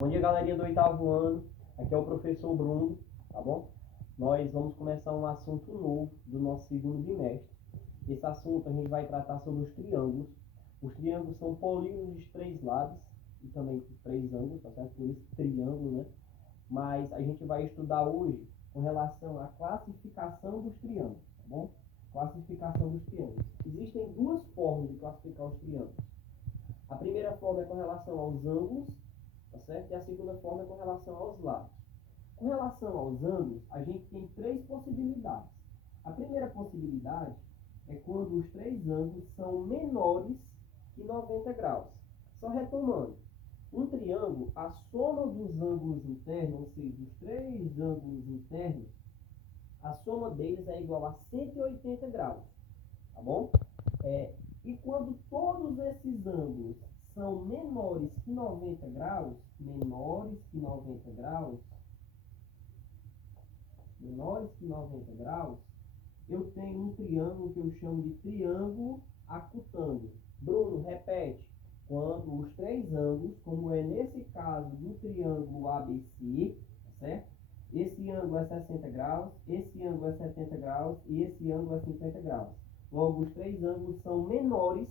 Bom dia, galerinha do 8º ano. Aqui é o professor Bruno, tá bom? Nós vamos começar um assunto novo do nosso segundo bimestre. Esse assunto a gente vai tratar sobre os triângulos. Os triângulos são polígonos de 3 lados e também de 3 ângulos, tá certo? Por isso triângulo, né? Mas a gente vai estudar hoje com relação à classificação dos triângulos, tá bom? Classificação dos triângulos. Existem duas formas de classificar os triângulos. A primeira forma é com relação aos ângulos, tá certo? E a segunda forma é com relação aos lados. Com relação aos ângulos, a gente tem 3 possibilidades. A primeira possibilidade é quando os 3 ângulos são menores que 90 graus. Só retomando, um triângulo, a soma dos ângulos internos, ou seja, os 3 ângulos internos, a soma deles é igual a 180 graus, tá bom? E quando todos esses ângulos são menores que 90 graus, eu tenho um triângulo que eu chamo de triângulo acutângulo. Bruno, repete. Quando os 3 ângulos, como é nesse caso do triângulo ABC, tá certo? Esse ângulo é 60 graus, esse ângulo é 70 graus e esse ângulo é 50 graus. Logo, os 3 ângulos são menores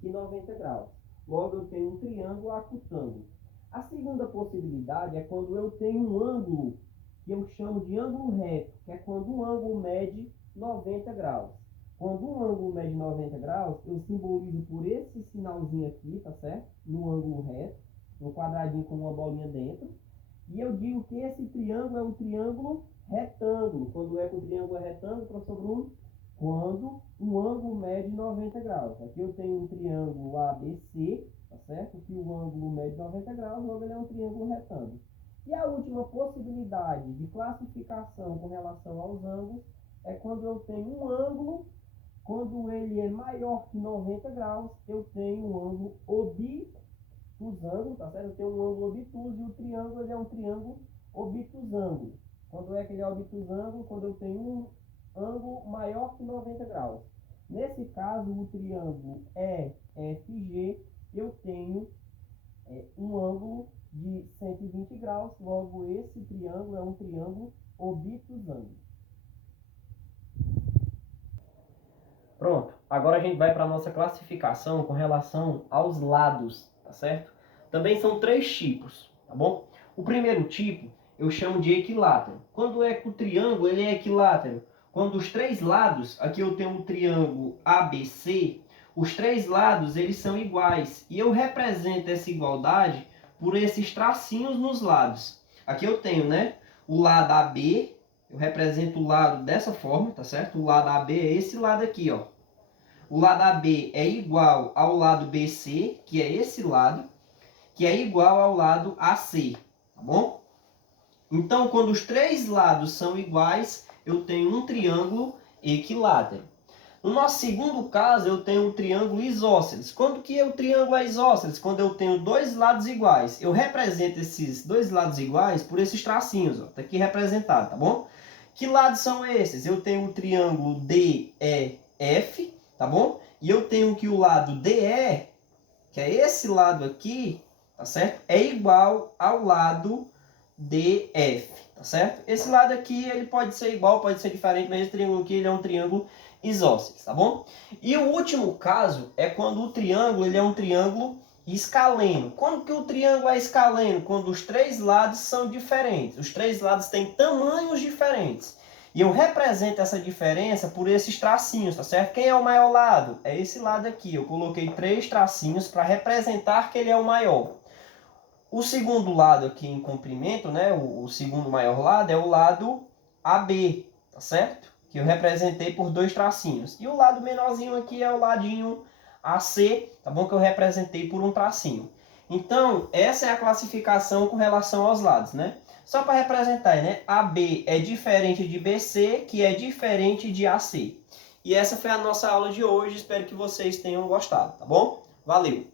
que 90 graus. Logo, eu tenho um triângulo acutângulo. A segunda possibilidade é quando eu tenho um ângulo que eu chamo de ângulo reto, que é quando um ângulo mede 90 graus. Quando um ângulo mede 90 graus, eu simbolizo por esse sinalzinho aqui, tá certo? No ângulo reto, um quadradinho com uma bolinha dentro. E eu digo que esse triângulo é um triângulo retângulo. Quando é que o triângulo é retângulo, professor Bruno? Quando um ângulo mede 90 graus. Aqui eu tenho um triângulo ABC, tá certo? Que o ângulo mede 90 graus, logo ele é um triângulo retângulo. E a última possibilidade de classificação com relação aos ângulos é quando eu tenho um ângulo, quando ele é maior que 90 graus, eu tenho um ângulo obtusângulo, tá certo? Eu tenho um ângulo obtuso e o triângulo ele é um triângulo obtusângulo. Quando é que ele é obtusângulo? Quando eu tenho um ângulo maior que 90 graus. Nesse caso, o triângulo EFG, eu tenho um ângulo de 120 graus, logo esse triângulo é um triângulo obtusângulo. Pronto, agora a gente vai para a nossa classificação com relação aos lados, tá certo? Também são 3 tipos, tá bom? O primeiro tipo eu chamo de equilátero. Quando é que o triângulo ele é equilátero? Quando os 3 lados, aqui eu tenho um triângulo ABC, os 3 lados eles são iguais. E eu represento essa igualdade por esses tracinhos nos lados. Aqui eu tenho, né, o lado AB, eu represento o lado dessa forma, tá certo? O lado AB é esse lado aqui, ó. O lado AB é igual ao lado BC, que é esse lado, que é igual ao lado AC, tá bom? Então, quando os 3 lados são iguais, eu tenho um triângulo equilátero. No nosso segundo caso, eu tenho um triângulo isósceles. Quando que o triângulo é isósceles? Quando eu tenho 2 lados iguais. Eu represento esses 2 lados iguais por esses tracinhos, ó, tá aqui representado, tá bom? Que lados são esses? Eu tenho o triângulo DEF, tá bom? E eu tenho que o lado DE, que é esse lado aqui, tá certo? É igual ao lado DF, tá certo? Esse lado aqui, ele pode ser igual, pode ser diferente, mas esse triângulo aqui, ele é um triângulo isósceles, tá bom? E o último caso é quando o triângulo, ele é um triângulo escaleno. Quando que o triângulo é escaleno? Quando os 3 lados são diferentes. Os 3 lados têm tamanhos diferentes. E eu represento essa diferença por esses tracinhos, tá certo? Quem é o maior lado? É esse lado aqui. Eu coloquei 3 tracinhos para representar que ele é o maior. O segundo lado aqui em comprimento, né? O segundo maior lado é o lado AB, tá certo? Que eu representei por 2 tracinhos. E o lado menorzinho aqui é o ladinho AC, tá bom? Que eu representei por um tracinho. Então, essa é a classificação com relação aos lados, né? Só para representar, né? AB é diferente de BC, que é diferente de AC. E essa foi a nossa aula de hoje. Espero que vocês tenham gostado, tá bom? Valeu!